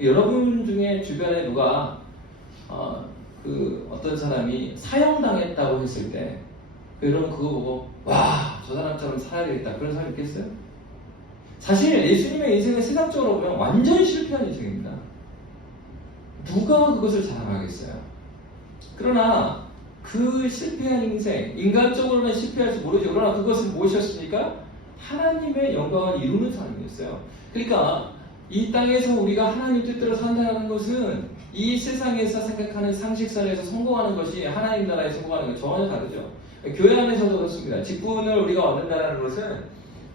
여러분 중에 주변에 누가 어떤 사람이 사형당했다고 했을 때 여러분 그거 보고 와, 저 사람처럼 살아야 되겠다 그런 사람 있겠어요? 사실 예수님의 인생은 세상적으로 보면 완전 실패한 인생입니다. 누가 그것을 자랑하겠어요? 그러나 그 실패한 인생, 인간적으로는 실패할지 모르죠. 그러나 그것은 무엇이었습니까? 하나님의 영광을 이루는 사람이었어요. 그러니까 이 땅에서 우리가 하나님 뜻대로 산다는 것은 이 세상에서 생각하는 상식선에서 성공하는 것이 하나님 나라에 성공하는 것 전혀 다르죠. 교회 안에서도 그렇습니다. 직분을 우리가 얻는다는 것은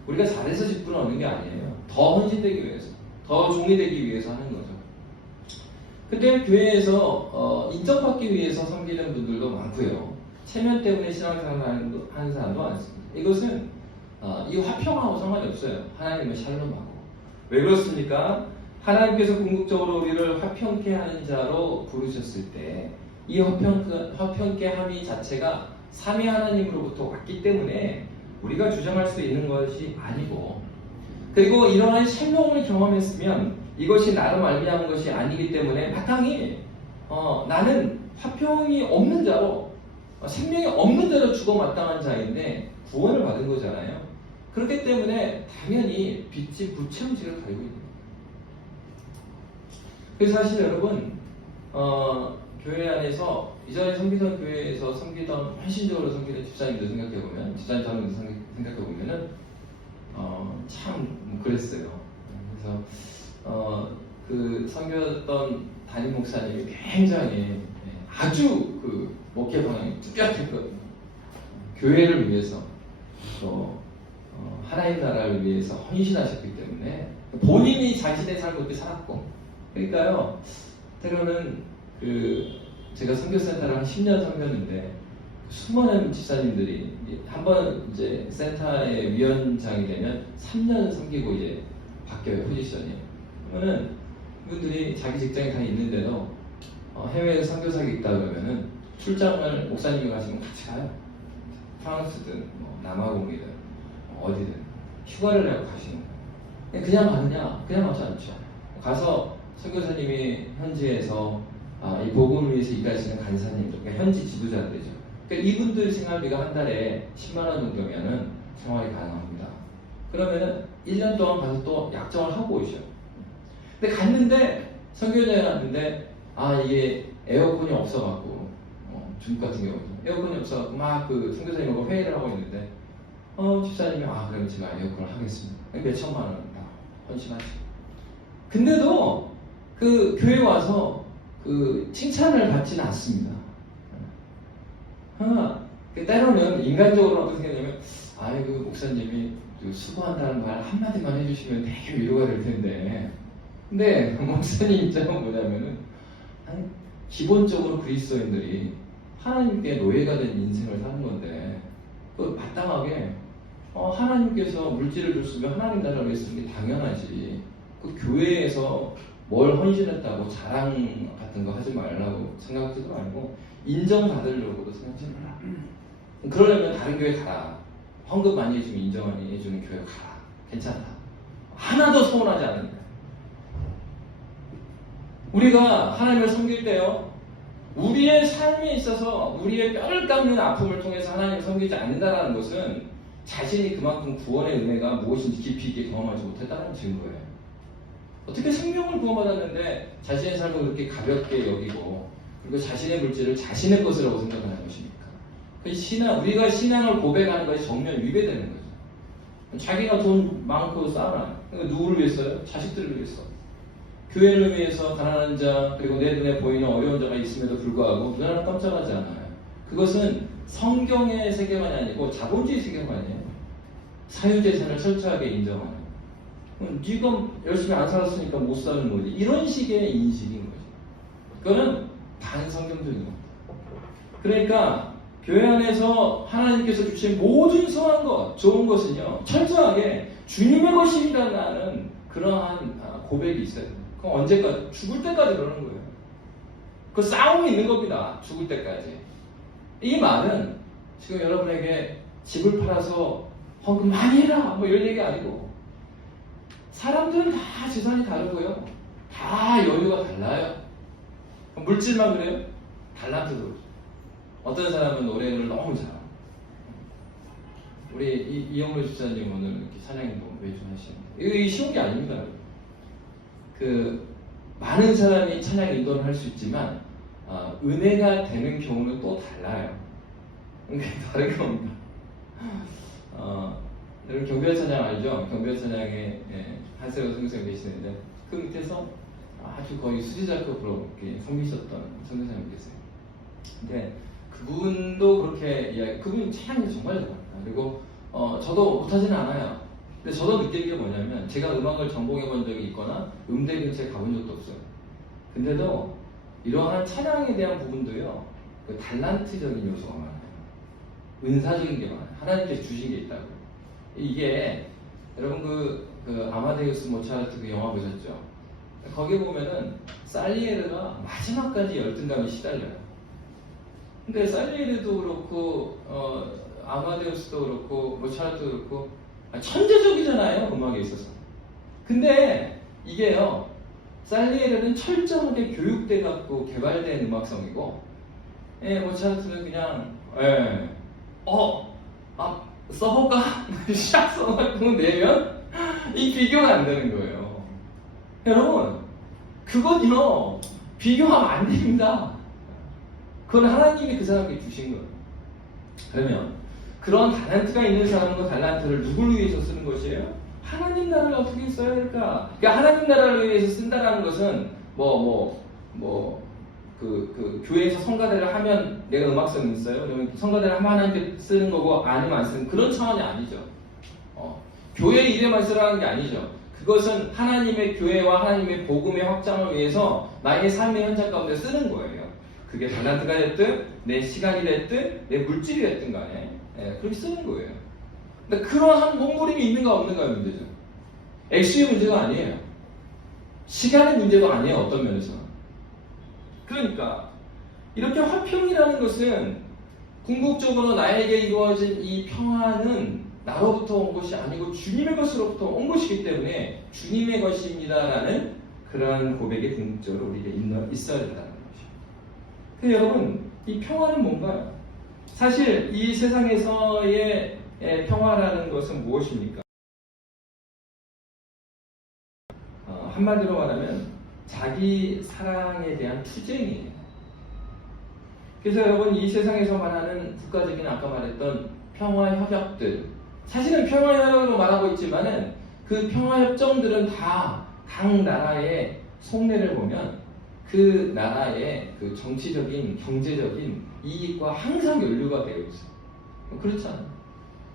우리가 잘해서 직분을 얻는 게 아니에요. 더 헌신되기 위해서, 더 종이 되기 위해서 하는 거죠. 근데 교회에서 인정받기 위해서 섬기는 분들도 많고요. 체면 때문에 신앙생활을 하는 사람도 많습니다. 이것은 이 화평하고 상관이 없어요. 하나님의 샬롬하고. 왜 그렇습니까? 하나님께서 궁극적으로 우리를 화평케 하는 자로 부르셨을 때 이 화평케 함이 자체가 삼위 하나님으로부터 왔기 때문에 우리가 주장할 수 있는 것이 아니고, 그리고 이러한 샬롬을 경험했으면 이것이 나로 말미암은 것이 아니기 때문에 마땅히 나는 화평이 없는 자로, 생명이 없는 자로 죽어 마땅한 자인데 구원을 받은 거잖아요. 그렇기 때문에 당연히 빛이 부채음직을 가지고 있는 거예요. 그래서 사실 여러분 교회 안에서 이전에 섬기던 교회에서 섬기던 헌신적으로 섬기던 집사님들 생각해보면, 집사님 저는 생각해보면은 참 그랬어요. 그래서 그 섬겼던 담임 목사님이 굉장히 아주 그 목회 방향이 뚜렷했거든요. 교회를 위해서 또 하나님 나라를 위해서 헌신하셨기 때문에 본인이 자신의 삶을 그렇게 살았고, 그러니까요 때로는 제가 선교센터를 한 10년 섬겼는데 수많은 집사님들이 한번 이제 센터의 위원장이 되면 3년 섬기고 이제 바뀌어요, 포지션이. 그러면은 이분들이 자기 직장에 다 있는데도 해외에 선교사가 있다 그러면은 출장을 목사님이 가시면 같이 가요. 프랑스든 뭐 남아공이든 어디든 휴가를 내고 가시는 거예요. 그냥 가느냐? 그냥 가지 않죠. 가서 선교사님이 현지에서 이 복음을 위해서 일하시는 간사님들, 그러니까 현지 지도자들이죠. 그러니까 이분들 생활비가 한 달에 10만 원 정도면은 생활이 가능합니다. 그러면은 1년 동안 가서 또 약정을 하고 오셔요. 근데 갔는데 선교제에 갔는데 이게 에어컨이 없어갖고 중국 같은 경우는 에어컨이 없어갖고 막 그 선교사님하고 회의를 하고 있는데 집사님이 그럼 제가 에어컨을 하겠습니다. 몇 천만 원 헌신하시고. 근데도 그 교회 와서 그 칭찬을 받지는 않습니다. 때로는 인간적으로 어떻게 생각하냐면 그 목사님이 수고한다는 말 한마디만 해주시면 되게 위로가 될 텐데, 근데 목사님 입장은 뭐냐면은 기본적으로 그리스도인들이 하나님께 노예가 된 인생을 사는 건데 마땅하게 하나님께서 물질을 줬으면 하나님 나라를 위해서 쓰는 게 당연하지, 그 교회에서 뭘 헌신했다고 자랑 같은 거 하지 말라고 생각하지도 말고 인정받으려고도 생각하지 말라. 그러려면 다른 교회 가라. 헌금 많이 해주면 인정 많이 해주는 교회 가라. 괜찮다. 하나도 서운하지 않습니다. 우리가 하나님을 섬길 때요, 우리의 삶에 있어서 우리의 뼈를 깎는 아픔을 통해서 하나님을 섬기지 않는다는 것은 자신이 그만큼 구원의 은혜가 무엇인지 깊이 있게 경험하지 못했다는 증거예요. 어떻게 생명을 구원받았는데 자신의 삶을 그렇게 가볍게 여기고 그리고 자신의 물질을 자신의 것이라고 생각하는 것입니까? 우리가 신앙을 고백하는 것이 정면 위배되는 거죠. 자기가 돈 많고 쌓아놔요. 그러니까 누구를 위해서요? 자식들을 위해서. 교회를 위해서 가난한 자, 그리고 내 눈에 보이는 어려운 자가 있음에도 불구하고 눈 하나 깜짝하지 않아요. 그것은 성경의 세계관이 아니고 자본주의 세계관이에요. 사유재산을 철저하게 인정하는. 네가 열심히 안 살았으니까 못 사는 거지. 이런 식의 인식인 거죠. 그거는 반성경적인 겁니다. 그러니까 교회 안에서 하나님께서 주신 모든 선한 것, 좋은 것은요, 철저하게 주님의 것이라는 그러한 고백이 있어요. 그럼 언제까지? 죽을 때까지 그러는 거예요. 그 싸움이 있는 겁니다. 죽을 때까지. 이 말은 지금 여러분에게 집을 팔아서 헌금 많이 해라 뭐 이런 얘기 아니고, 사람들은 다 재산이 다르고요. 다 여유가 달라요. 물질만 그래요? 달란트도 그렇죠. 어떤 사람은 노래를 너무 잘하고. 우리 이영로 집사님 오늘 이렇게 찬양인도 매주 하시는데 이거 쉬운 게 아닙니다. 그 많은 사람이 찬양 인도를 할 수 있지만 은혜가 되는 경우는 또 달라요. 그게 다른 겁니다. 여러분 경별 찬양 알죠? 경별 찬양에 한세호 선교사님 계시는데 그 밑에서 아주 거의 수지작급으로 이렇게 섬기셨던 선교사님 계세요. 근데 그분도 그렇게 그분 찬양이 정말 잘합니다. 그리고 저도 못하지는 않아요. 근데 저도 느끼는 게 뭐냐면 제가 음악을 전공해 본 적이 있거나 음대 근처에 가본 적도 없어요. 근데도 이러한 찬양에 대한 부분도요, 그 달란트적인 요소가 많아요. 은사적인 게 많아요. 하나님께서 주신 게 있다고. 이게 여러분 그 아마데우스 모차르트 그 영화 보셨죠? 거기에 보면은 살리에르가 마지막까지 열등감에 시달려요. 근데 살리에르도 그렇고 아마데우스도 그렇고 모차르트도 그렇고 천재적이잖아요, 음악에 있어서. 근데 이게요, 살리에르는 철저하게 교육돼 갖고 개발된 음악성이고, 모차르트는 그냥 써볼까? 샥 써갖고 내면 이 비교가 안 되는 거예요. 여러분, 그건요 비교하면 안 됩니다. 그건 하나님이 그 사람에게 주신 거예요. 그러면 그런 달란트가 있는 사람과 달란트를 누구를 위해서 쓰는 것이에요? 하나님 나라를 어떻게 써야 될까? 그러니까 하나님 나라를 위해서 쓴다라는 것은 그 교회에서 성가대를 하면 내가 음악성이 있어요. 그러면 성가대를 하면 하나님께 쓰는 거고 아니면 안 쓰는 그런 차원이 아니죠. 교회 일에만 쓰라는 게 아니죠. 그것은 하나님의 교회와 하나님의 복음의 확장을 위해서 나의 삶의 현장 가운데 쓰는 거예요. 그게 달란트가 됐든 내 시간이 됐든 내 물질이 됐든 간에 그렇게 쓰는 거예요. 근데 그러한 몸부림이 있는가 없는가의 문제죠. 액수의 문제가 아니에요. 시간의 문제도 아니에요. 어떤 면에서는. 그러니까 이렇게 화평이라는 것은 궁극적으로 나에게 이루어진 이 평화는 나로부터 온 것이 아니고 주님의 것으로부터 온 것이기 때문에 주님의 것입니다라는 그러한 고백이 궁극적으로 우리에게 있어야 된다는 것이죠. 근데 여러분, 이 평화는 뭔가요? 사실 이 세상에서의 평화라는 것은 무엇입니까? 한마디로 말하면 자기 사랑에 대한 투쟁이에요. 그래서 여러분, 이 세상에서 말하는 국가적인 아까 말했던 평화 협약들, 사실은 평화 협약으로 말하고 있지만은 그 평화 협정들은 다 각 나라의 속내를 보면 그 나라의 그 정치적인 경제적인 이익과 항상 연루가 되어 있어요. 그렇잖아요.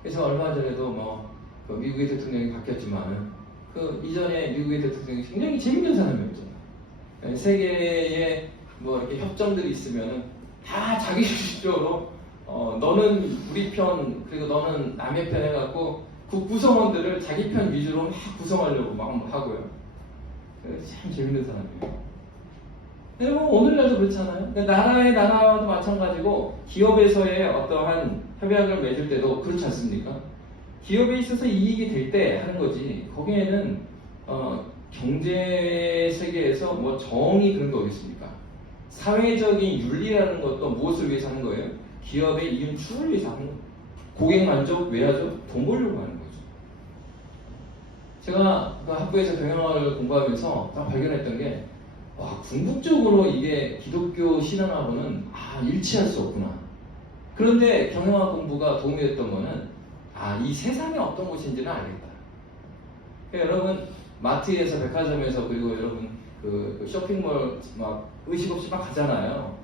그래서 얼마 전에도 미국의 대통령이 바뀌었지만은 그 이전에 미국의 대통령이 굉장히 재밌는 사람이었잖아요. 세계에 이렇게 협정들이 있으면은 다 자기 주식적으로 너는 우리 편 그리고 너는 남의 편 해갖고 그 구성원들을 자기 편 위주로 막 구성하려고 막 하고요. 참 재밌는 사람이에요. 여러분, 오늘날도 그렇잖아요. 나라와도 마찬가지고 기업에서의 어떠한 협약을 맺을 때도 그렇지 않습니까? 기업에 있어서 이익이 될 때 하는 거지. 거기에는 경제 세계에서 정의 그런 거 어디 있습니까? 사회적인 윤리라는 것도 무엇을 위해서 하는 거예요? 기업의 이윤출을 위해서 하는 거예요. 고객 만족 왜 하죠? 돈 벌려고 하는 거죠. 제가 그 학부에서 경영학을 공부하면서 딱 발견했던 게 궁극적으로 이게 기독교 신앙하고는 일치할 수 없구나. 그런데 경영학 공부가 도움이 됐던 거는 이 세상이 어떤 곳인지는 알겠다. 그러니까 여러분, 마트에서 백화점에서 그리고 여러분 그 쇼핑몰 막 의식 없이 막 가잖아요.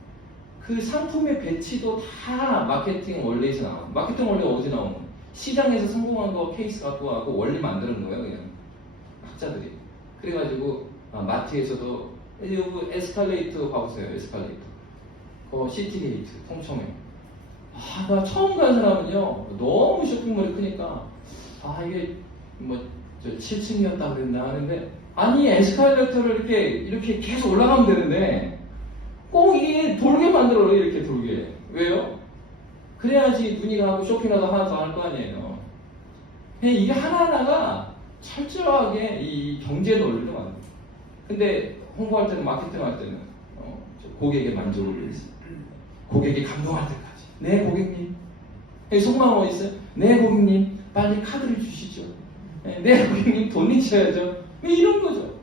그 상품의 배치도 다 마케팅 원리에서 나와요. 마케팅 원리가 어디 나오는 거예요? 시장에서 성공한 거 케이스 갖고 와고 원리 만드는 거예요, 그냥 학자들이. 그래가지고 마트에서도 여기 에스컬레이터 봐보세요, 에스컬레이터. 시티게이트, 통청에. 나 처음 간 사람은요, 너무 쇼핑몰이 크니까, 이게 7층이었다 그랬나 하는데, 아니, 에스컬레이터를 이렇게 계속 올라가면 되는데, 꼭 이게 돌게 만들어요, 이렇게 돌게. 왜요? 그래야지 눈이 가고 쇼핑하다 하나 더 할 거 아니에요. 이게 하나하나가 철저하게 이 경제 논리로 만듭니다. 근데 홍보할 때는, 마케팅 할 때는 고객의 만족을 위해서, 고객이 감동할 때까지. 네 고객님, 속마음 어디 있어요? 네 고객님, 빨리 카드를 주시죠. 네 고객님, 돈 내셔야죠. 이런 거죠.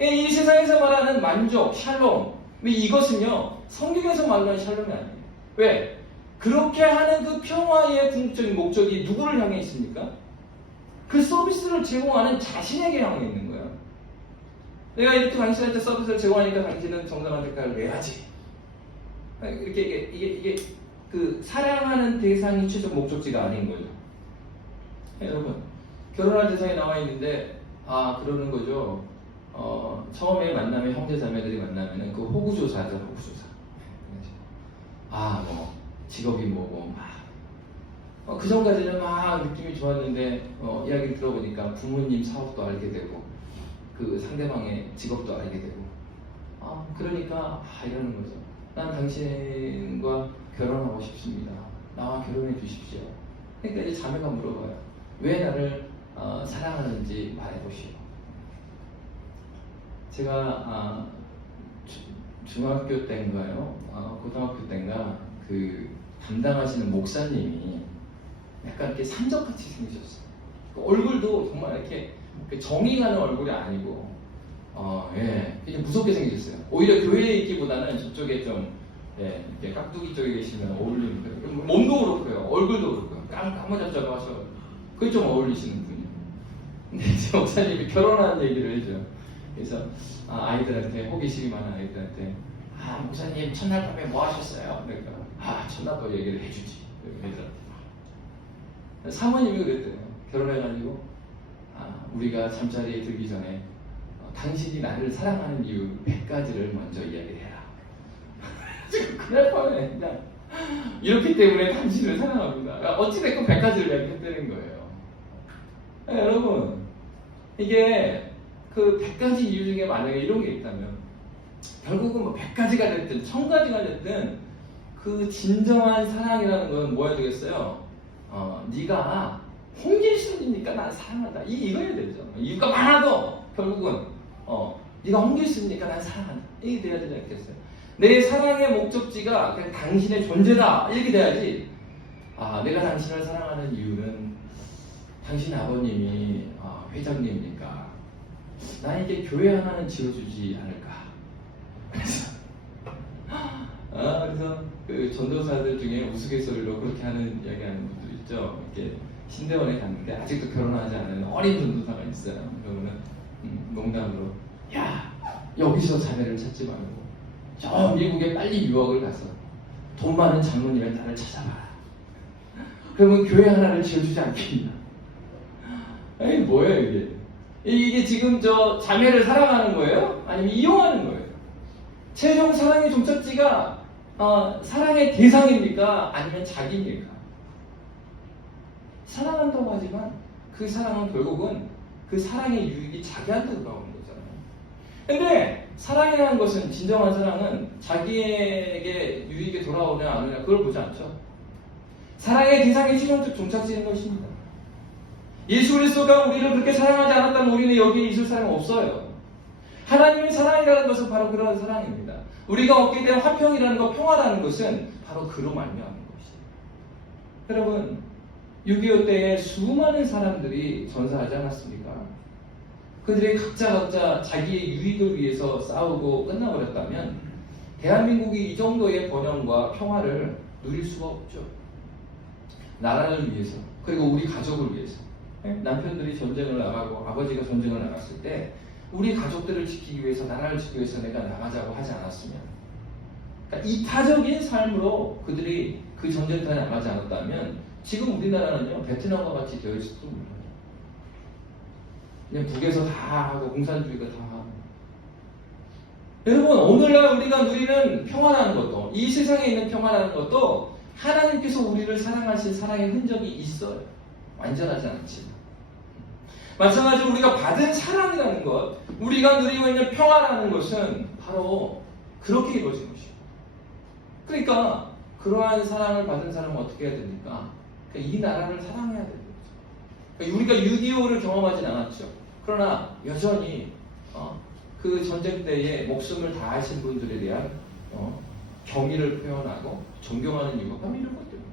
이 세상에서 말하는 만족, 샬롬, 이것은요 성경에서 말하는 샬롬이 아니에요. 왜? 그렇게 하는 그 평화의 궁극적인 목적이 누구를 향해 있습니까? 그 서비스를 제공하는 자신에게 향해 있는 거예요. 내가 이렇게 당신한테 서비스를 제공하니까 당신은 정당한 대가를 내야지. 이게 그 사랑하는 대상이 최종 목적지가 아닌 거죠. 여러분, 결혼할 대상이 나와 있는데 그러는 거죠. 처음에 만나면 형제자매들이 만나면은 그 호구조사죠, 호구조사. 뭐 직업이 뭐고 그 전까지는 막 느낌이 좋았는데 이야기 들어보니까 부모님 사업도 알게 되고 그 상대방의 직업도 알게 되고 그러니까 이러는 거죠. 난 당신과 결혼하고 싶습니다. 나와 결혼해 주십시오. 그러니까 이제 자매가 물어봐요. 왜 나를 사랑하는지 말해보시오. 제가 중학교 때인가요? 고등학교 때인가 그 담당하시는 목사님이 약간 이렇게 산적같이 생기셨어요. 그 얼굴도 정말 이렇게 정이 가는 얼굴이 아니고 그냥 무섭게 생기셨어요. 오히려 교회에 있기보다는 저쪽에 좀 이렇게 깍두기 쪽에 계시면 어울리는 거예요. 몸도 그렇고요, 얼굴도 그렇고요. 까무잡잡 하셔. 그게 좀 어울리시는 분이에요. 근데 이제 목사님이 결혼하는 얘기를 해줘요. 그래서 아이들한테, 호기심이 많은 아이들한테 목사님 첫날 밤에 뭐 하셨어요? 그러니까 첫날 밤 얘기를 해주지. 그래서 사모님이 그랬대요. 결혼해가지고 우리가 잠자리에 들기 전에 당신이 나를 사랑하는 이유 100가지를 먼저 이야기해라. 지금 그날 밤에 그냥 이렇기 때문에 당신을 사랑합니다. 어찌됐건 100가지를 이야기했다는 거예요. 여러분, 이게 그 100가지 이유 중에 만약에 이런 게 있다면 결국은 뭐 100가지가 됐든 1000가지가 됐든 그 진정한 사랑이라는 건 뭐야 되겠어요? 네가 홍길순이니까 난 사랑한다. 이거야 되죠. 이유가 많아도 결국은 네가 홍길순이니까 난 사랑한다. 이게 돼야 되지 않겠어요? 내 사랑의 목적지가 그냥 당신의 존재다. 이렇게 돼야지. 내가 당신을 사랑하는 이유는 당신 아버님이 회장님이니까 나에게 교회 하나는 지어주지 않을까. 그래서 그 전도사들 중에 우스갯소리로 그렇게 하는 이야기하는 분들 있죠. 이렇게 신대원에 갔는데 아직도 결혼하지 않은 어린 전도사가 있어요. 그러면은 농담으로 여기서 자매를 찾지 말고 저 미국에 빨리 유학을 가서 돈 많은 장로님의 딸을 찾아봐라. 그러면 교회 하나를 지어주지 않겠냐. 뭐예요 이게? 이게 지금 저 자매를 사랑하는 거예요? 아니면 이용하는 거예요? 최종 사랑의 종착지가 사랑의 대상입니까? 아니면 자기입니까? 사랑한다고 하지만 그 사랑은 결국은 그 사랑의 유익이 자기한테 돌아오는 거잖아요. 근데 사랑이라는 것은, 진정한 사랑은 자기에게 유익이 돌아오냐 안 오냐 그걸 보지 않죠. 사랑의 대상이 최종적 종착지인 것입니다. 예수 그리스도가 우리를 그렇게 사랑하지 않았다면 우리는 여기에 있을 사람이 없어요. 하나님의 사랑이라는 것은 바로 그런 사랑입니다. 우리가 얻게 된 화평이라는 것, 평화라는 것은 바로 그로 말미암은 것이에요. 여러분, 6.25 때에 수많은 사람들이 전사하지 않았습니까? 그들이 각자 자기의 유익을 위해서 싸우고 끝나버렸다면 대한민국이 이 정도의 번영과 평화를 누릴 수가 없죠. 나라를 위해서, 그리고 우리 가족을 위해서. 남편들이 전쟁을 나가고 아버지가 전쟁을 나갔을 때 우리 가족들을 지키기 위해서, 나라를 지키기 위해서 내가 나가자고 하지 않았으면, 그러니까 이타적인 삶으로 그들이 그 전쟁터에 나가지 않았다면 지금 우리나라는요 베트남과 같이 되어 있을지도 몰라요. 그냥 북에서 다 하고 공산주의가 다 하고. 여러분, 오늘날 우리가 누리는 평화라는 것도, 이 세상에 있는 평화라는 것도 하나님께서 우리를 사랑하신 사랑의 흔적이 있어요. 완전하지 않지만. 마찬가지로 우리가 받은 사랑이라는 것, 우리가 누리고 있는 평화라는 것은 바로 그렇게 이루어진 것이에요. 그러니까 그러한 사랑을 받은 사람은 어떻게 해야 됩니까? 그러니까 이 나라를 사랑해야 되는 거죠. 그러니까 우리가 6.25를 경험하진 않았죠. 그러나 여전히 그 전쟁 때에 목숨을 다하신 분들에 대한 경의를 표현하고 존경하는 이유가 바로 이런 것 때문이죠.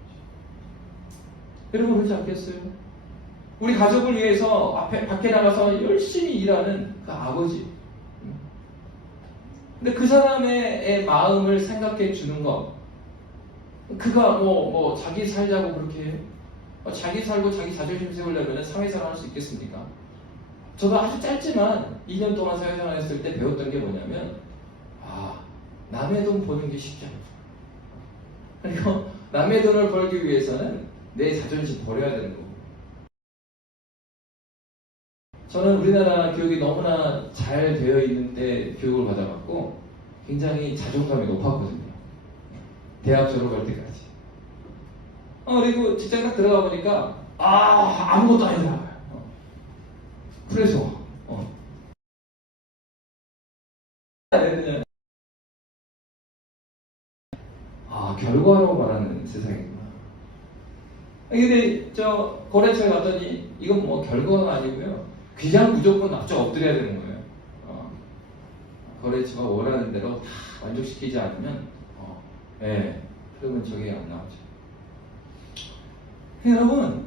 여러분 그렇지 않겠어요? 우리 가족을 위해서 밖에 나가서 열심히 일하는 그 아버지. 근데 그 사람의 마음을 생각해 주는 것. 그가 자기 살자고 그렇게 해요? 자기 살고 자기 자존심 세우려면 사회생활 할 수 있겠습니까? 저도 아주 짧지만 2년 동안 사회생활 했을 때 배웠던 게 뭐냐면, 남의 돈 버는 게 쉽지 않다. 그리고 남의 돈을 벌기 위해서는 내 자존심 버려야 되는 거고. 저는 우리나라 교육이 너무나 잘 되어 있는데 교육을 받아봤고 굉장히 자존감이 높았거든요. 대학 졸업할 때까지. 그리고 직장 딱 들어가 보니까 아무것도 아니다. 그래서 결과로 말하는 세상이구나. 근데 저 거래처에 갔더니 이건 결과가 아니고요. 그냥 무조건 앞쪽 엎드려야 되는 거예요. 거래처가 원하는 대로 다 만족시키지 않으면 그러면 저게 안 나오죠. 여러분,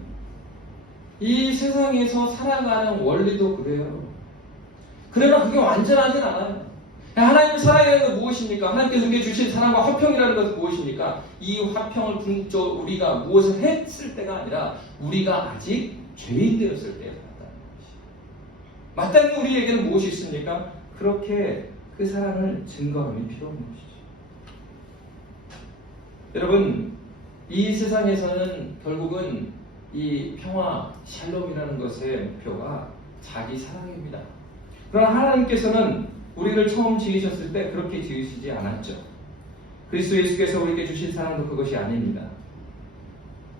이 세상에서 살아가는 원리도 그래요. 그러나 그게 완전하진 않아요. 하나님을 사랑하는 것은 무엇입니까? 하나님께서 우리에게 주신 사랑과 화평이라는 것은 무엇입니까? 이 화평을 궁극적으로 우리가 무엇을 했을 때가 아니라 우리가 아직 죄인 되었을 때에 살았다는 것이죠. 마땅히 우리에게는 무엇이 있습니까? 그렇게 그 사랑을 증거함이 필요한 것이죠. 여러분, 이 세상에서는 결국은 이 평화, 샬롬이라는 것의 목표가 자기 사랑입니다. 그러나 하나님께서는 우리를 처음 지으셨을 때 그렇게 지으시지 않았죠. 그리스도 예수께서 우리에게 주신 사랑도 그것이 아닙니다.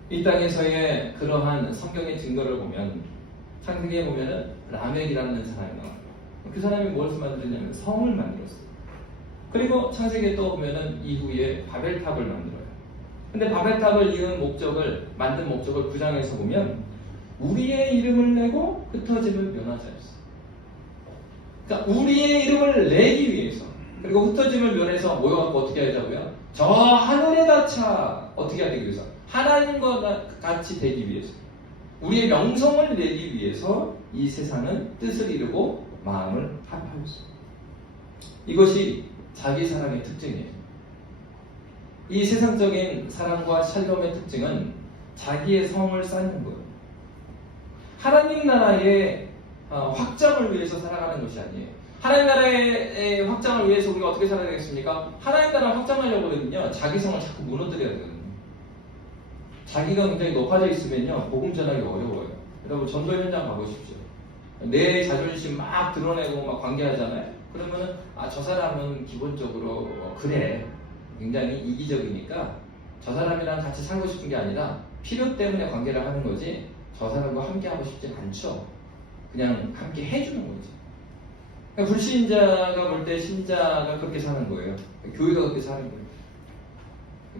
이 땅에서의 그러한 성경의 증거를 보면 창세기에 보면은 라멕이라는 사람이 나와요. 그 사람이 무엇을 만들었냐면 성을 만들었어요. 그리고 창세기에 또 보면은 이후에 바벨탑을 만들어요. 근데 바벨탑을 만든 목적을 9장에서 보면 우리의 이름을 내고 흩어짐을 면하자였어요. 그러니까 우리의 이름을 내기 위해서, 그리고 흩어짐을 면해서 모여갖고 어떻게 하자고요? 저 하늘에다 차 어떻게 하기 위해서, 하나님과 같이 되기 위해서, 우리의 명성을 내기 위해서 이 세상은 뜻을 이루고 마음을 합하였습니다. 이것이 자기 사랑의 특징이에요. 이 세상적인 사랑과 샬롬의 특징은 자기의 성을 쌓는 거예요. 하나님 나라의 확장을 위해서 살아가는 것이 아니에요. 하나님 나라의 확장을 위해서 우리가 어떻게 살아야 되겠습니까? 하나님 나라 확장하려고는요, 자기 성을 자꾸 무너뜨려야 되거든요. 자기가 굉장히 높아져 있으면요, 복음 전하기 어려워요. 여러분, 전도 현장 가보십시오. 내 자존심 막 드러내고 막 관계하잖아요. 그러면은 저 사람은 기본적으로 그래, 굉장히 이기적이니까 저 사람이랑 같이 살고 싶은 게 아니라 필요 때문에 관계를 하는 거지 저 사람과 함께 하고 싶지 않죠. 그냥 함께 해주는 거지. 그러니까 불신자가 볼 때 신자가 그렇게 사는 거예요. 교회가 그렇게 사는 거예요.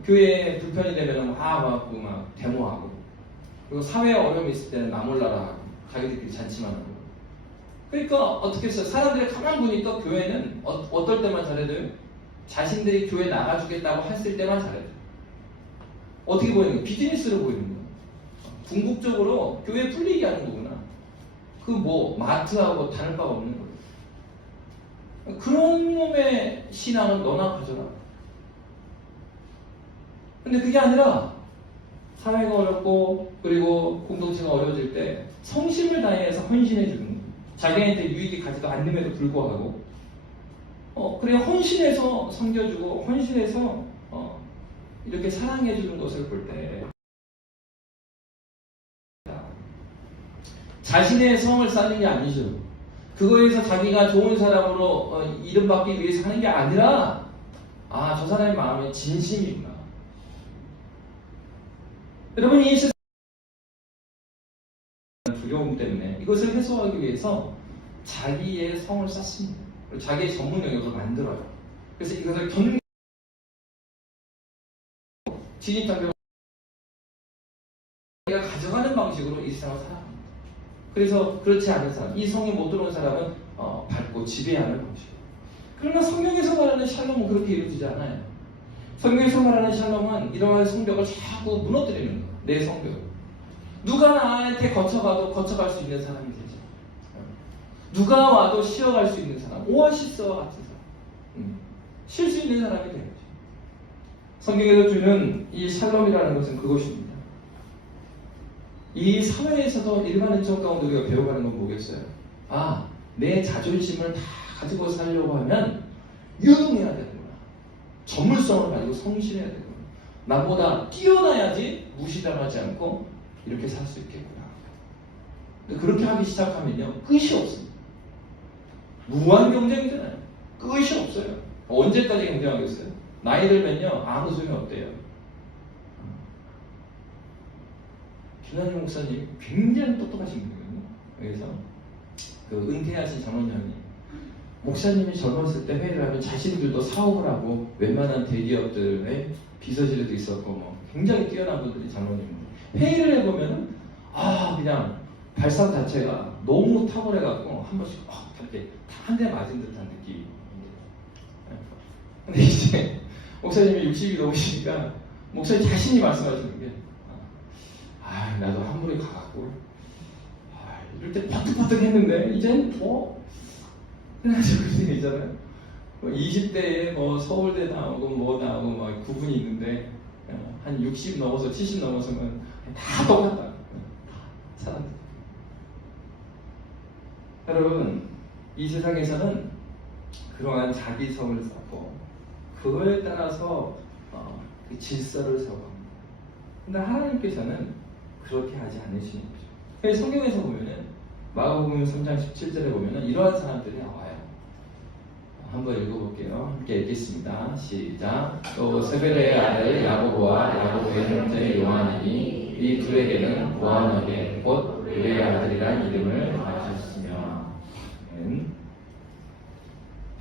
교회에 불편이 되면 막 데모하고, 그리고 사회에 어려움이 있을 때는 나 몰라라 하고 자기들끼리 잔치만 하고. 그러니까 어떻게 했어요? 사람들이 가만 보니까 교회는 어떨 때만 잘해줘요? 자신들이 교회 나가주겠다고 했을 때만 잘해줘요. 어떻게 보이는 거예요? 비즈니스로 보이는 거예요. 궁극적으로 교회 풀리게 하는 거구나. 마트하고 다를 바가 없는 거예요. 그런 놈의 신앙은 너나 가져라. 근데 그게 아니라 사회가 어렵고 그리고 공동체가 어려워질 때 성심을 다해서 헌신해 주는 거예요. 자기한테 유익이 가지도 않음에도 불구하고 그래 헌신해서 섬겨주고 헌신해서 이렇게 사랑해 주는 것을 볼 때 자신의 성을 쌓는 게 아니죠. 그거에서 자기가 좋은 사람으로 이름받기 위해서 하는 게 아니라 저 사람의 마음에 진심이구나. 여러분, 이 세상 두려움 때문에 이것을 해소하기 위해서 자기의 성을 쌓습니다. 자기의 전문 영역을 만들어요. 그래서 이것을 진입장벽 자기가 가져가는 방식으로 이 세상을 살아갑니다. 그래서 그렇지 않은 사람, 이 성에 못 들어온 사람은 밟고 지배하는 방식입니다. 그러나 성경에서 말하는 샬롬은 그렇게 이루어지지 않아요. 성경에서 말하는 샬롬은 이러한 성벽을 자꾸 무너뜨리는 거예요. 내 성벽. 누가 나한테 거쳐갈 수 있는 사람이 되죠. 누가 와도 쉬어갈 수 있는 사람, 오아시스와 같은 사람, 쉴 수 있는 사람이 되는 거죠. 성경에서 주는 이 샬롬이라는 것은 그것입니다. 이 사회에서도 일반인적 가운데 우리가 배워가는 건 뭐겠어요? 아, 내 자존심을 다 가지고 살려고 하면 유능해야 되는구나. 전문성을 가지고 성실해야 되는구나. 나보다 뛰어나야지 무시당하지 않고 이렇게 살 수 있겠구나. 근데 그렇게 하기 시작하면요, 끝이 없습니다. 무한 경쟁이잖아요. 끝이 없어요. 언제까지 경쟁하겠어요? 나이 들면요, 아무 소용이 없대요. 김남일 목사님 굉장히 똑똑하신 분이거든요. 그래서 그 은퇴하신 장원장님, 목사님이 젊었을 때 회의를 하면 자신들도 사업을 하고 웬만한 대기업들의 비서실에도 있었고 뭐 굉장히 뛰어난 분들이 장로님인데 회의를 해보면은 그냥 발상 자체가 너무 탁월해갖고 한 번씩 이렇게 한 대 맞은 듯한 느낌이. 근데 이제 목사님이 60이 넘으시니까 목사님 자신이 말씀하시는 게 나도 한 번에 가갖고 이럴 때 퍼뜩퍼뜩 했는데 이젠 그냥 그런 얘기잖아요. 20대에 서울대 나오고 나오고 구분이 있는데 한 60 넘어서 70 넘어서면 다 똑같다. 사람들. 여러분, 이 세상에서는 그러한 자기성을 쌓고 그거에 따라서 그 질서를 세워갑니다. 근데 하나님께서는 그렇게 하지 않으시는 거죠. 그래서 성경에서 보면은 마가복음 3장 17절에 보면은 이러한 사람들이 나와요. 한번 읽어볼게요. 함께 읽겠습니다. 시작. 또 세베대의 아들 야고보와 야고보의 형제 요한이니 이 둘에게는 보아너게 곧 의의 아들이란 이름을 가르쳤으며.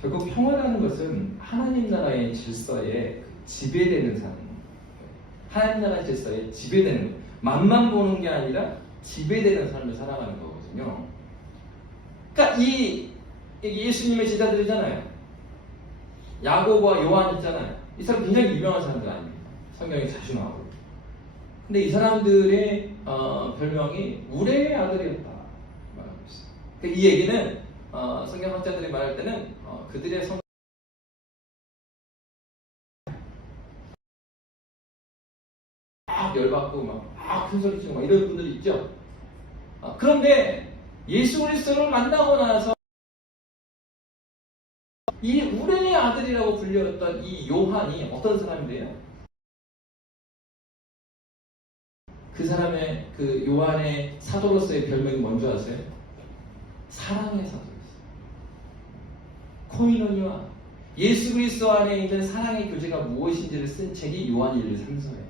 결국 평화라는 것은 하나님 나라의 질서에 지배되는 삶. 하나님 나라의 질서에 지배되는, 맛만 보는 게 아니라 지배되는 삶을 살아가는 거거든요. 그러니까 이 예수님의 제자들이잖아요. 야고보와 요한 있잖아요. 이 사람 굉장히 유명한 사람들 아닙니다. 성경에 자주 나오고. 근데 이 사람들의 별명이 우레의 아들이었다 말하고 있어요. 그러니까 이 얘기는 성경학자들이 말할 때는 그들의 막 열받고 막 큰 소리 치고 막 이런 분들이 있죠. 그런데 예수 그리스도를 만나고 나서 이 우레의 아들이라고 불렸던 이 요한이 어떤 사람인데요? 그 사람의 그 요한의 사도로서의 별명이 뭔지 아세요? 사랑의 사도였어요. 코이노니와 예수 그리스도 안에 있는 사랑의 교제가 무엇인지를 쓴 책이 요한 1~3서예요.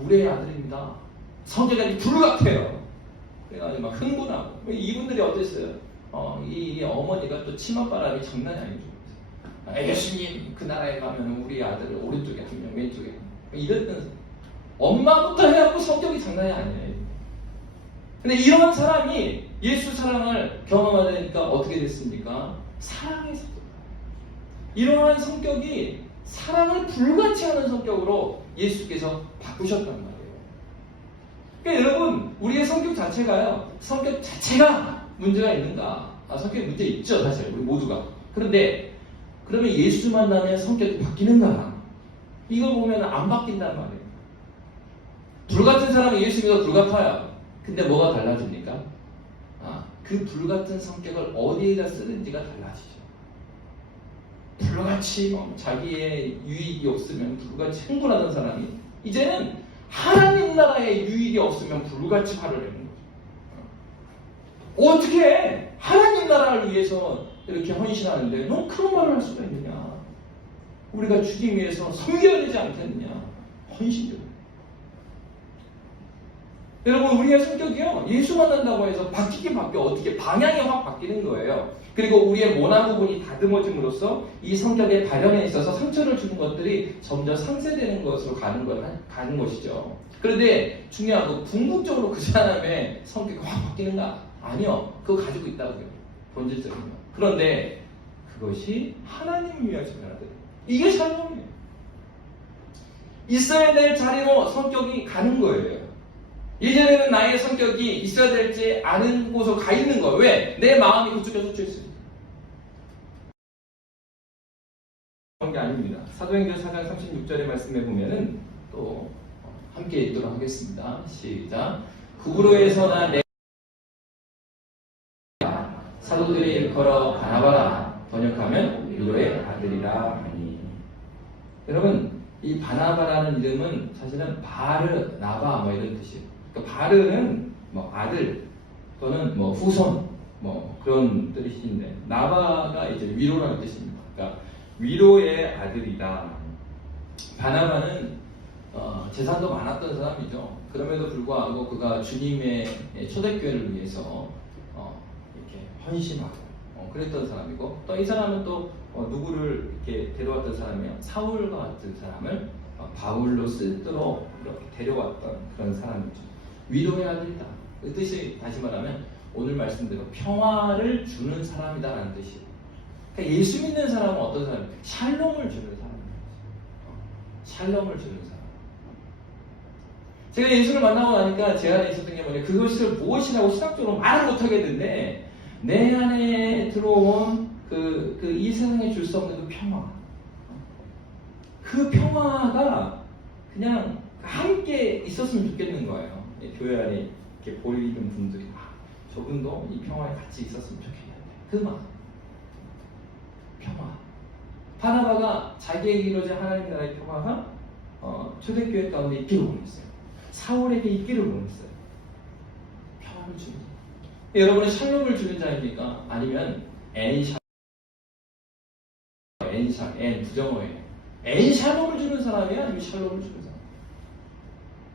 우레의 아들입니다. 성격이 불 같아요. 그래가지고 막 흥분하고. 이분들이 어땠어요? 이 어머니가 또 치맛바람이 장난이 아니죠. 예수님 그 나라에 가면 우리 아들을 오른쪽에 한 명, 왼쪽에 이랬던 엄마부터 해갖고 성격이 장난이 아니에요. 근데 이런 사람이 예수 사랑을 경험하니까 어떻게 됐습니까? 사랑의 성격. 이러한 성격이 사랑을 불같이 하는 성격으로 예수께서 바꾸셨단 말이에요. 그러니까 여러분, 우리의 성격 자체가요, 성격 자체가 문제가 있는가? 성격에 문제 있죠, 사실 우리 모두가. 그런데 그러면 예수 만나면 성격이 바뀌는가? 이걸 보면 안 바뀐단 말이에요. 불같은 사람은 예수 믿어 불같아요. 근데 뭐가 달라집니까? 그 불같은 성격을 어디에다 쓰는지가 달라지죠. 불같이 자기의 유익이 없으면 불같이 흥분하던 사람이 이제는 하나님 나라의 유익이 없으면 불같이 화를 내는 거죠. 어떻게 하나님 나라를 위해서 이렇게 헌신하는데 넌 그런 말을 할 수가 있느냐? 우리가 주님 위해서 섬겨야 되지 않겠느냐? 헌신들. 여러분, 우리의 성격이요, 예수 만난다고 해서 바뀌긴 바뀌어. 어떻게 방향이 확 바뀌는 거예요. 그리고 우리의 모난 부분이 다듬어짐으로써 이 성격의 발현에 있어서 상처를 주는 것들이 점점 상쇄되는 것으로 가는 것이죠. 그런데 중요한 건 궁극적으로 그 사람의 성격이 확 바뀌는가? 아니요. 그거 가지고 있다고요. 본질적으로. 그런데 그것이 하나님을 위하여 사는 아들. 이게 샬롬이에요. 있어야 될 자리로 성격이 가는 거예요. 예전에는 나의 성격이 있어야 될지 아는 곳으로 가 있는 거예요. 왜? 내 마음이 그쪽에 쏟쳐 있습니다. 그런 게 아닙니다. 사도행전 4장 36절의 말씀에 보면은 또 함께 읽도록 하겠습니다. 시작. 구브로에서나 내 사도들이 일컬어 바나바라, 번역하면 위로의 아들이라 하니. 여러분, 이 바나바라는 이름은 사실은 바르나바 뭐 이런 뜻이에요. 그러니까 바르는 뭐 아들 또는 뭐 후손 뭐 그런 뜻인데, 나바가 이제 위로라는 뜻입니다. 그러니까 위로의 아들이다. 바나바는 재산도 많았던 사람이죠. 그럼에도 불구하고 그가 주님의 초대교회를 위해서 이렇게 헌신하고 그랬던 사람이고, 또 이 사람은 또 누구를 이렇게 데려왔던 사람이요, 사울과 같은 사람을 바울로 쓸도록 이렇게 데려왔던 그런 사람이죠. 위로의 아들이다. 그 뜻이 다시 말하면 오늘 말씀대로 평화를 주는 사람이다라는 뜻이에요. 그러니까 예수 믿는 사람은 어떤 사람이에요? 샬롬을 주는 사람이에요. 샬롬을 주는 사람. 제가 예수를 만나고 나니까 제 안에 있었던 게 뭐냐, 그것을 무엇이라고 시각적으로 말을 못하겠는데, 내 안에 들어온 이 세상에 줄 수 없는 그 평화. 그 평화가 그냥 함께 있었으면 좋겠는 거예요. 교회 안에 이렇게 보이는 분들이, 저분도 이 평화에 같이 있었으면 좋겠는데, 그 마음. 평화. 바나바가 자기에게 이루어진 하나님 나라의 평화가 초대교회 가운데 있기를 원했어요. 사울에게 있기를 원했어요. 평화를 주는 자. 여러분은 샬롬을 주는 자입니까? 아니면 N샬롬, N 부정어예요. N샬롬을 주는 사람이야? 아니면 샬롬을 주는 사람?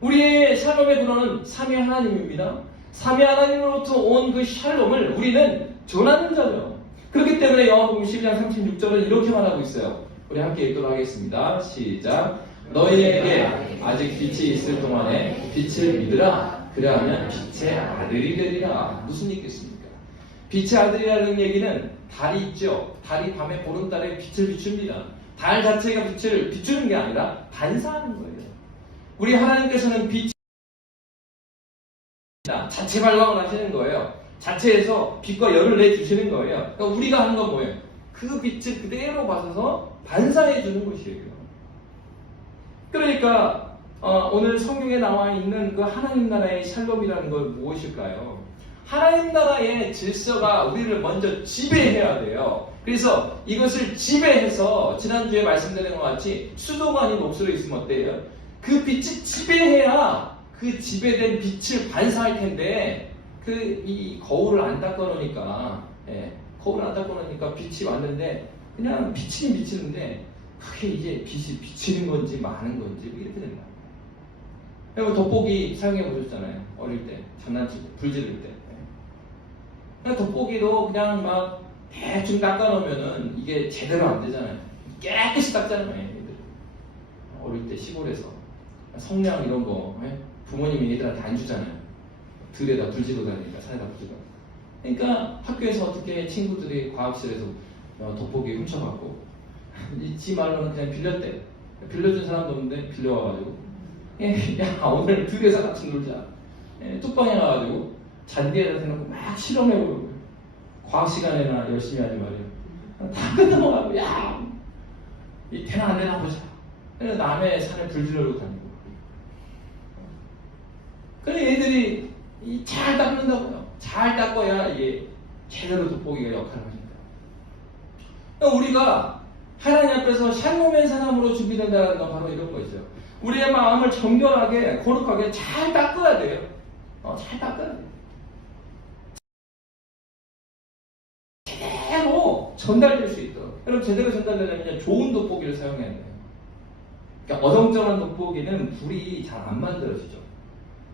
우리의 샬롬의 근원은 삼위 하나님입니다. 삼위 하나님으로부터 온 그 샬롬을 우리는 전하는 자죠. 그렇기 때문에 요한복음 12장 36절은 이렇게 말하고 있어요. 우리 함께 읽도록 하겠습니다. 시작. 너희에게 아직 빛이 있을 동안에 빛을 믿으라. 그러하면 빛의 아들이 되리라. 무슨 얘기겠습니까? 빛의 아들이라는 얘기는 달이 있죠. 달이 밤에 보름달에 빛을 비춥니다. 달 자체가 빛을 비추는 게 아니라 반사하는 거예요. 우리 하나님께서는 빛이 자체 발광을 하시는 거예요. 자체에서 빛과 열을 내주시는 거예요. 그러니까 우리가 하는 건 뭐예요? 그 빛을 그대로 받아서 반사해 주는 것이에요. 그러니까 오늘 성경에 나와 있는 그 하나님 나라의 샬롬이라는 건 무엇일까요? 하나님 나라의 질서가 우리를 먼저 지배해야 돼요. 그래서 이것을 지배해서 지난주에 말씀드린 것 같이 수도가 아닌 몫으로 있으면 어때요? 그 빛이 지배해야 그 지배된 빛을 반사할 텐데, 이 거울을 안 닦아놓으니까, 거울을 안 닦아놓으니까 빛이 왔는데 그냥 비치긴 비치는데 그게 이제 빛이 비치는 건지 마는 건지 이렇게 된다. 여러분 돋보기 사용해 보셨잖아요. 어릴 때 장난치고 불 지를 때. 그냥 돋보기도 그냥 막 대충 닦아놓으면은 이게 제대로 안 되잖아요. 깨끗이 닦잖아요. 애들. 어릴 때 시골에서 성냥 이런 거 부모님이 애들한테 안 주잖아요. 들에다 불 지르고 다니니까, 산에다 불 지르고. 그러니까 학교에서 어떻게 친구들이 과학실에서 돋보기 훔쳐갖고 잊지 말로는 그냥 빌렸대. 빌려준 사람도 없는데 빌려와가지고 야 오늘 들에서 같이 놀자. 뚝방에 가가지고 잔디에다 대놓고 막 실험해보고, 과학 시간에나 열심히 하지 말이에요. 다 끝나가고 이 되나 안 되나 보자. 그래서 남의 산에 불 지르고 다니고. 그래 애들이 잘 닦는다고요. 잘 닦아야 이게 제대로 돋보기가 역할을 하신다. 그러니까 우리가 하나님 앞에서 샬롬의 사람으로 준비된다는 건 바로 이런 거죠. 우리의 마음을 정결하게 거룩하게 잘 닦아야 돼요. 잘 닦아야 돼요. 제대로 전달될 수 있도록. 여러분 제대로 전달되려면 좋은 돋보기를 사용해야 돼요. 그러니까 어정쩡한 돋보기는 불이 잘 안 만들어지죠.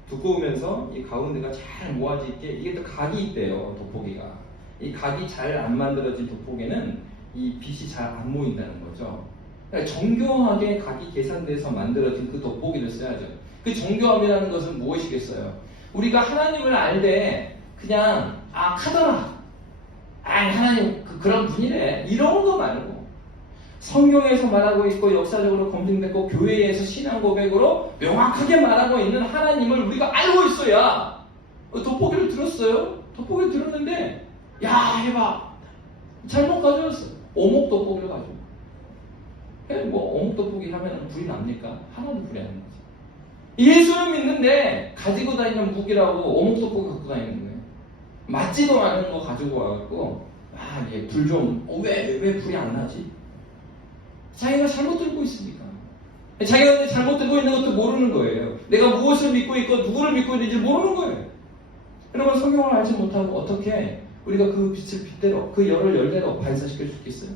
두꺼우면서 이 가운데가 잘 모아지게, 이게 또 각이 있대요. 돋보기가. 이 각이 잘 안 만들어진 돋보기는 이 빛이 잘 안 모인다는 거죠. 그러니까 정교하게 각이 계산돼서 만들어진 그 돋보기를 써야죠. 그 정교함이라는 것은 무엇이겠어요? 우리가 하나님을 알되 그냥 카더라, 하나님 그런 분이래 이런 거 말고 성경에서 말하고 있고 역사적으로 검증됐고 교회에서 신앙 고백으로 명확하게 말하고 있는 하나님을 우리가 알고 있어야 돋보기를 들었어요. 돋보기를 들었는데 야 해봐 잘못 가져왔어. 오목 돋보기를 가지고 뭐 오목 돋보기 하면 불이 납니까? 하나도 불이 안 나지. 예수를 믿는데 가지고 다니는 무기라고 오목 돋보기 갖고 다니는 거예요. 맞지도 않은 거 가지고 와갖고 불 좀 왜 불이 안 나지? 자기가 잘못 들고 있으니까. 자기가 잘못 들고 있는 것도 모르는 거예요. 내가 무엇을 믿고 있고 누구를 믿고 있는지 모르는 거예요. 여러분 성경을 알지 못하고 어떻게 우리가 그 빛을 빛대로 그 열을 열대로 반사시킬 수 있겠어요?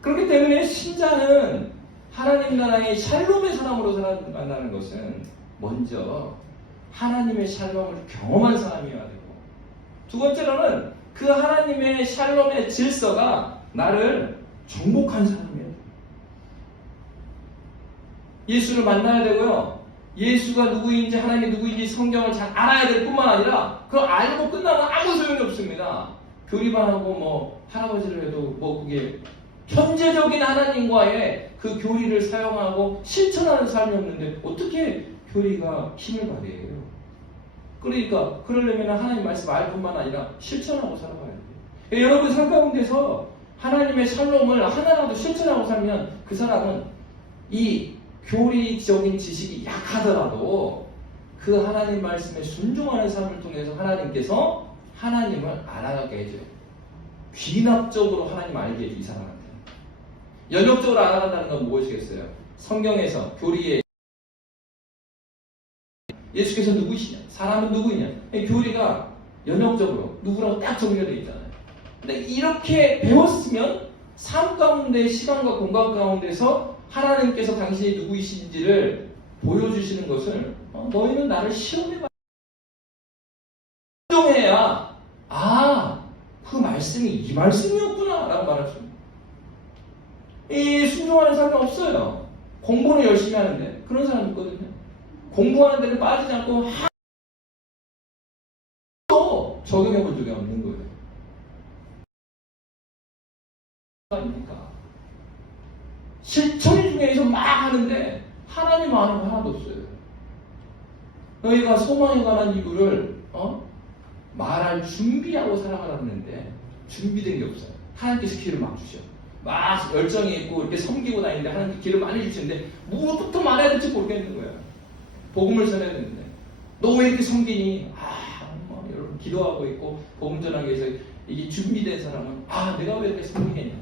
그렇기 때문에 신자는 하나님 나라의 샬롬의 사람으로 살아간다는 것은 먼저 하나님의 샬롬을 경험한 사람이어야 되고 두 번째로는 그 하나님의 샬롬의 질서가 나를 정복한 사람이에요. 예수를 만나야 되고요. 예수가 누구인지 하나님이 누구인지 성경을 잘 알아야 될 뿐만 아니라 그걸 알고 끝나면 아무 소용이 없습니다. 교리만 하고 뭐 할아버지를 해도 뭐 그게 현재적인 하나님과의 그 교리를 사용하고 실천하는 삶이 없는데 어떻게 교리가 힘을 발휘해요? 그러니까 그러려면 하나님 말씀 알 뿐만 아니라 실천하고 살아가야 돼요. 여러분 삶 가운데서 하나님의 샬롬을 하나라도 실천하고 살면 그 사람은 이 교리적인 지식이 약하더라도 그 하나님 말씀에 순종하는 삶을 통해서 하나님께서 하나님을 알아가게 해줘요. 귀납적으로 하나님 알게 해줘 이 사람한테. 연역적으로 알아간다는 건 무엇이겠어요? 성경에서 교리에 예수께서 누구시냐? 사람은 누구이냐? 교리가 연역적으로 누구라고 딱 정리가 되어 있잖아요. 근데 이렇게 배웠으면 삶 가운데 시간과 공간 가운데서 하나님께서 당신이 누구이신지를 보여주시는 것을 너희는 나를 시험해봐. 순종해야 그 말씀이 이 말씀이었구나 라고 말할 수 있습니다. 이 순종하는 사람은 없어요. 공부는 열심히 하는데 그런 사람 있거든요. 공부하는 데는 빠지지 않고 하나도 적용해 본 적이 없는 거예요. 아닙니까? 실천 중에서 막 하는데 하나님 아는 거 하나도 없어요. 너희가 소망에 관한 이유를 말할 준비하고 살아가라는데 준비된 게 없어요. 하나님께서 길을 막 주셔. 막 열정이 있고 이렇게 섬기고 다니는데 하나님께 길을 많이 주시는데 무엇부터 말해야 될지 모르겠는 거예요. 복음을 전해야 되는데 너 왜 이렇게 섬기니? 여러분 기도하고 있고 복음 전하기 위해서 이게 준비된 사람은 내가 왜 이렇게 섬기겠냐?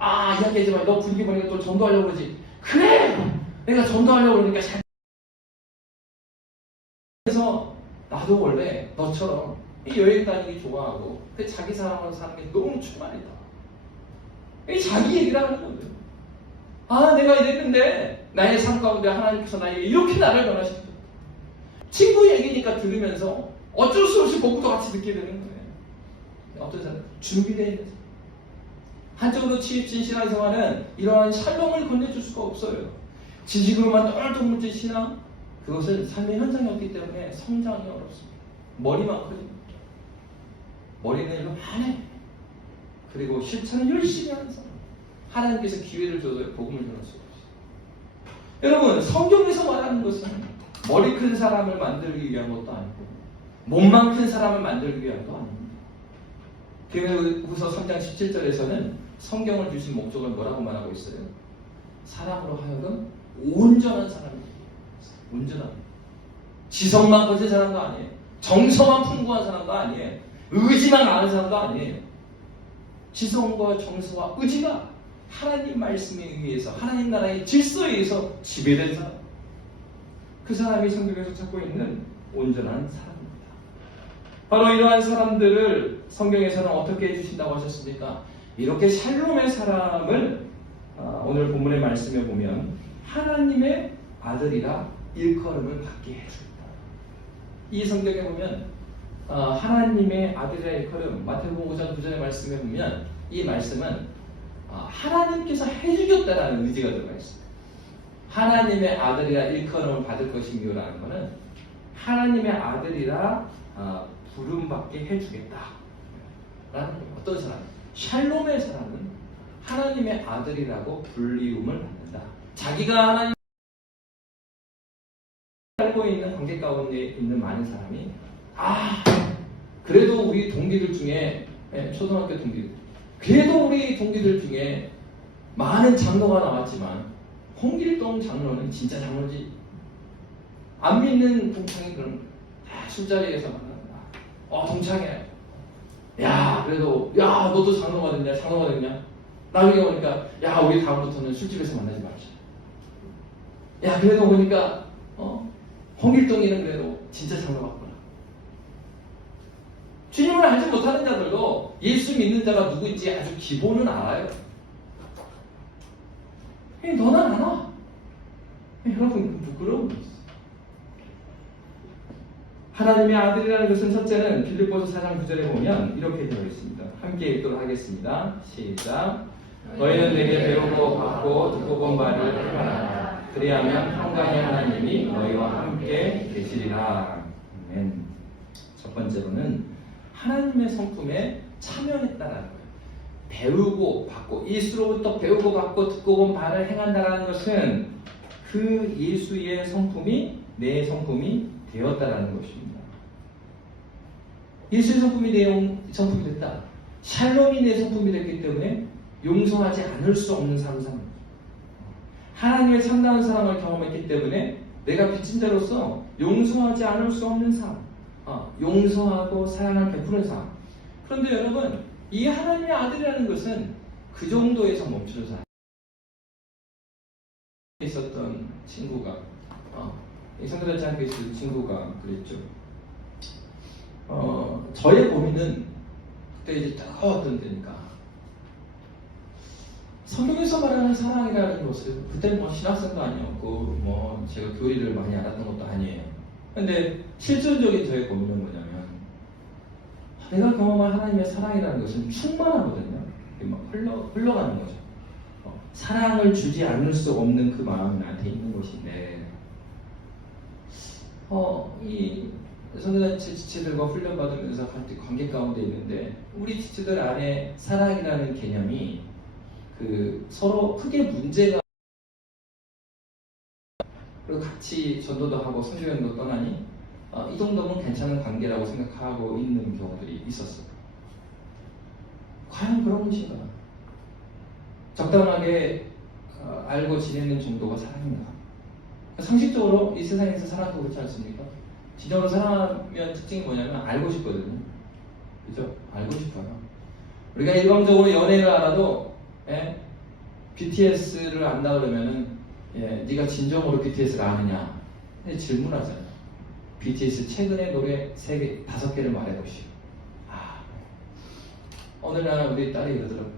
이야기하지 마. 너 분위기 보니까 또 전도하려고 그러지. 그래! 내가 전도하려고 그러니까 잘. 그래서 나도 원래 너처럼 여행 다니기 좋아하고 근데 자기 사랑으로 사는 게 너무 충만이다. 자기 얘기를 하는 거예요. 내가 이랬는데 나의 삶 가운데 하나님께서 나에게 이렇게 나를 변화시켰다. 친구 얘기니까 들으면서 어쩔 수 없이 복음도 같이 듣게 되는 거예요. 어떤 사람? 준비되어 있는 사람. 한쪽으로 치우친 신앙생활은 이러한 샬롬을 건네줄 수가 없어요. 지식으로만 똘똘 신앙 그것은 삶의 현상이 없기 때문에 성장이 어렵습니다. 머리만 커집니다. 머리는 이만해. 그리고 실천을 열심히 하는 사람. 하나님께서 기회를 줘서 복음을 전할 수가 없어요. 여러분 성경에서 말하는 것은 머리 큰 사람을 만들기 위한 것도 아니고 몸만 큰 사람을 만들기 위한 것도 아닙니다. 디모데후서 3장 17절에서는 성경을 주신 목적을 뭐라고 말하고 있어요? 사람으로 하여금 온전한 사람이 되게 온전한 지성만 거친 사람도 아니에요. 정서만 풍부한 사람도 아니에요. 의지만 강한 사람도 아니에요. 지성과 정서와 의지가 하나님 말씀에 의해서 하나님 나라의 질서에 의해서 지배된 사람. 그 사람이 성경에서 찾고 있는 온전한 사람입니다. 바로 이러한 사람들을 성경에서는 어떻게 해주신다고 하셨습니까? 이렇게 샬롬의 사람을 오늘 본문의 말씀에 보면 하나님의 아들이라 일컬음을 받게 해줍니다. 이 성경에 보면 하나님의 아들이라 일컬음 마태복음 5장 9절의 말씀에 보면 이 말씀은 하나님께서 해주겠다라는 의지가 들어가 있습니다. 하나님의 아들이라 일컬음을 받을 것이며라는 것은 하나님의 아들이라 부름받게 해주겠다. 어떤 사람? 샬롬의 사람은 하나님의 아들이라고 불리움을 받는다. 자기가 하나님 살고 있는 관계 가운데 있는 많은 사람이 그래도 우리 동기들 중에 초등학교 동기들 그래도 우리 동기들 중에 많은 장로가 나왔지만 홍길동 장로는 진짜 장로지. 안 믿는 동창이 그럼 술자리에서 만난다. 동창이야. 야 그래도 야 너도 장로가 됐냐? 장로가 됐냐? 나중에 오니까 야 우리 다음부터는 술집에서 만나지 말자. 야 그래도 보니까 홍길동이는 그래도 진짜 장로 같구나. 주님을 알지 못하는 자들도 예수 믿는 자가 누구인지 아주 기본은 알아요. 너는 알아. 여러분 부끄러운 거지. 하나님의 아들이라는 것은 첫째는 빌립보서 4장 9절에 보면 이렇게 되어 있습니다. 함께 읽도록 하겠습니다. 시작. 너희는 내게 배우고 받고 듣고 본 바를 행하라. 그리하면 평강의 하나님이 너희와 함께 계시리라. 아멘. 첫 번째로는 하나님의 성품에 참여했다라는 거예요. 배우고 받고 예수로부터 배우고 받고 듣고 본 바를 행한다라는 것은 그 예수의 성품이 내 성품이 되었다라는 것입니다. 예수의 성품이 내 성품이 됐다. 샬롬이 내 성품이 됐기 때문에 용서하지 않을 수 없는 삶을 삽니다. 하나님의 참다운 사랑을 경험했기 때문에 내가 빚진 자로서 용서하지 않을 수 없는 삶, 용서하고 사랑을 베푸는 삶. 그런데 여러분, 이 하나님의 아들이라는 것은 그 정도에서 멈추지 않아요. 있었던 친구가, 성교단체 학교에 있었던 친구가 그랬죠. 저의 고민은 그때 이제 뜨거웠던 때니까 성경에서 말하는 사랑이라는 것을 그때는 뭐 신학생도 아니었고 제가 교리를 많이 알았던 것도 아니에요. 근데 실존적인 저의 고민은 뭐냐면 내가 경험한 하나님의 사랑이라는 것은 충만하거든요. 막 흘러가는 거죠. 사랑을 주지 않을 수 없는 그 마음이 나한테 있는 것인데 이 선교단체 지체들과 훈련받으면서 관계 가운데 있는데 우리 지체들 안에 사랑이라는 개념이 서로 크게 문제가 그리고 같이 전도도 하고 선교여행도 떠나니 이 정도면 괜찮은 관계라고 생각하고 있는 경우들이 있었어요. 과연 그런 것인가? 적당하게 알고 지내는 정도가 사랑인가? 상식적으로 이 세상에서 사랑도 그렇지 않습니까? 진정으로 사랑하면 특징이 뭐냐면 알고 싶거든요. 그죠? 알고 싶어요. 우리가 일방적으로 연예를 알아도 BTS를 안다 그러면은 네가 진정으로 BTS를 아느냐 질문하잖아요. BTS 최근에 노래 3개, 5개를 말해보시오. 어느 날 우리 딸이 이러더라고요.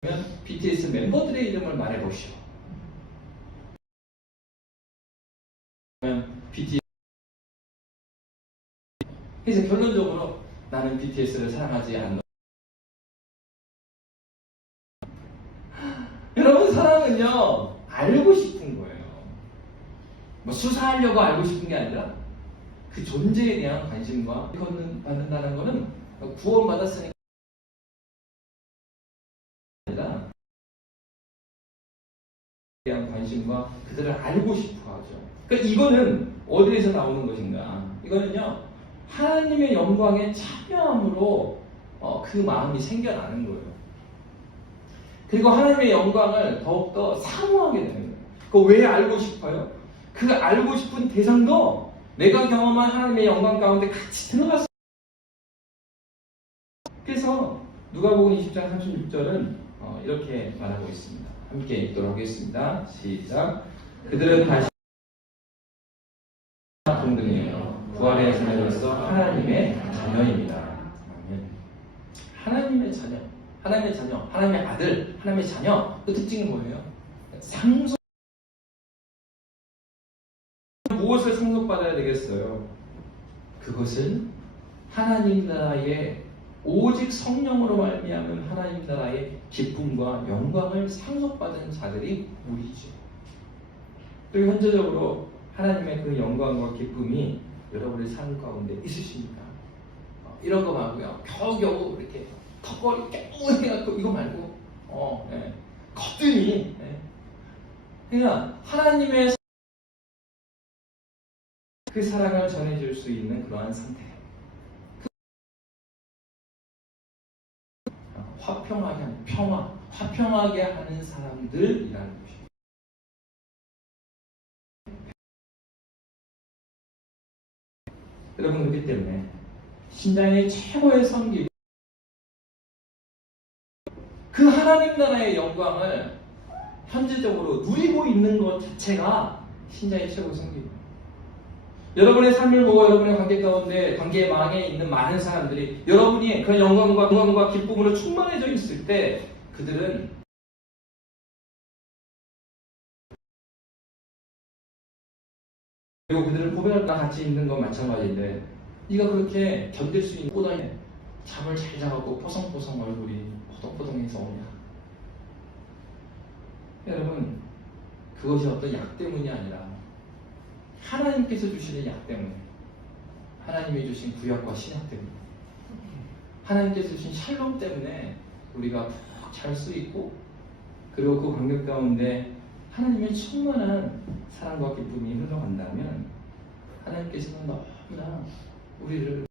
그러면 BTS 멤버들의 이름을 말해보시오. 그러면 BTS 그래서 결론적으로 나는 BTS를 사랑하지 않는. 여러분 사랑은요 알고 싶은 거예요. 수사하려고 알고 싶은 게 아니라 그 존재에 대한 관심과 받는다는 것은 구원받았으니까 아니라 대한 관심과 그들을 알고 싶어 하죠. 그러니까 이거는 어디에서 나오는 것인가? 이거는요 하나님의 영광에 참여함으로 그 마음이 생겨나는 거예요. 그리고 하나님의 영광을 더욱더 사모하게 되는 거예요. 그거 왜 알고 싶어요? 그 알고 싶은 대상도 내가 경험한 하나님의 영광 가운데 같이 들어갔어요. 그래서 누가복음 20장 36절은 이렇게 말하고 있습니다. 함께 읽도록 하겠습니다. 시작. 그들은 다시 동등해요. 부활의 자녀로서 하나님의 자녀입니다. 아멘. 하나님의 자녀, 하나님의 자녀, 하나님의 아들, 하나님의 자녀. 그 특징이 뭐예요? 상속. 무엇을 상속받아야 되겠어요? 그것은 하나님 나라의 오직 성령으로 말미암은 하나님 나라의 기쁨과 영광을 상속받은 자들이 우리죠. 그리고 현재적으로 하나님의 그 영광과 기쁨이 여러분의 삶 가운데 있으십니까? 이런 거 말고요. 겨우겨우 이렇게 턱걸이 겨우 해갖고 이거 말고 예. 거뜬히 예. 그러니까 하나님의 그 사랑을 전해줄 수 있는 그러한 상태. 화평하게 하는 평화, 화평하게 하는 사람들이라는 것입니다. 여러분 그렇기 때문에 신자의 최고의 섬김, 그 하나님 나라의 영광을 현재적으로 누리고 있는 것 자체가 신자의 최고의 섬김입니다. 여러분의 삶을 보고 여러분의 관계 가운데 관계망에 있는 많은 사람들이 여러분이 그 영광과 기쁨으로 충만해져 있을 때 그들은 그리고 그들을 고백할 때 같이 있는 건 마찬가지인데 네가 그렇게 견딜 수 있는 꼬다에 잠을 잘 자고 포성포성 얼굴이 포동포동해서 오냐. 여러분 그것이 어떤 약 때문이 아니라 하나님께서 주시는 약 때문에, 하나님이 주신 구약과 신약 때문에, 하나님께서 주신 샬롬 때문에 우리가 푹 잘 수 있고, 그리고 그 관계 가운데 하나님의 충만한 사랑과 기쁨이 흘러간다면 하나님께서는 너무나 우리를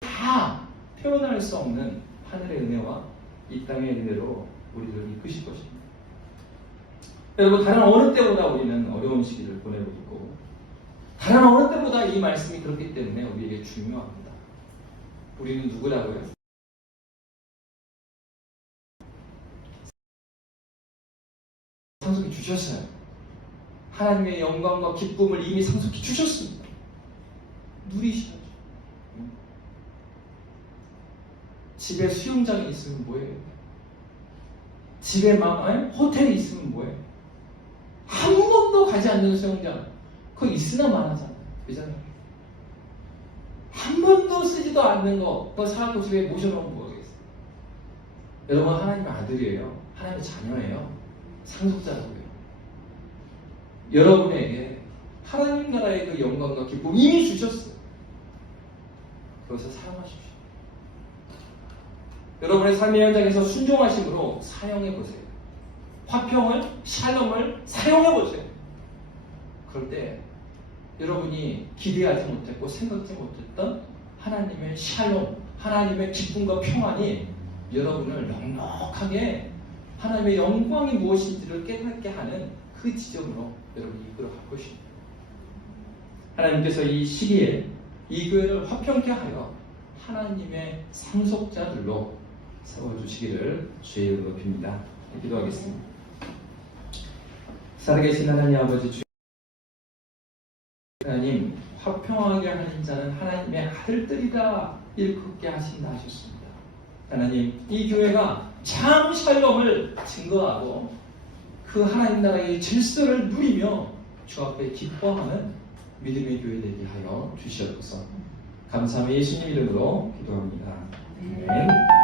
다 표현할 수 없는 하늘의 은혜와 이 땅의 은혜로 우리를 이끄실 것입니다. 여러분 다른 어느 때보다 우리는 어려운 시기를 보내고 있고 다른 어느 때보다 이 말씀이 그렇기 때문에 우리에게 중요합니다. 우리는 누구라고요? 상속해 주셨어요. 하나님의 영광과 기쁨을 이미 상속해 주셨습니다. 누리셔야죠. 집에 수영장이 있으면 뭐예요? 집에 호텔이 있으면 뭐예요? 한 번도 가지 않는 수영장 그거 있으나 마나잖아요. 그잖아요. 한 번도 쓰지도 않는 거 그거 사갖고 집에 모셔놓으면 뭐겠어요? 여러분 하나님의 아들이에요. 하나님의 자녀예요. 상속자라고요. 여러분에게 하나님 나라의 그 영광과 기쁨 이미 주셨어요. 그것을 사용하십시오. 여러분의 삶의 현장에서 순종하심으로 사용해보세요. 화평을, 샬롬을 사용해보세요. 그럴 때 여러분이 기대하지 못했고 생각지 못했던 하나님의 샬롬, 하나님의 기쁨과 평안이 여러분을 넉넉하게 하나님의 영광이 무엇인지를 깨닫게 하는 그 지점으로 여러분이 이끌어갈 것입니다. 하나님께서 이 시기에 이 교회를 화평케 하여 하나님의 상속자들로 세워주시기를 주의 이름으로 빕니다. 기도하겠습니다. 살아계신 하나님 아버지 주 하나님 화평하게 하는 자는 하나님의 아들들이다 일컫게 하신다 하셨습니다. 하나님 이 교회가 참 샬롬을 증거하고 그 하나님 나라의 질서를 누리며 주 앞에 기뻐하는 믿음의 교회 되게 하여 주시옵소서. 감사하며 예수님 이름으로 기도합니다. 아멘.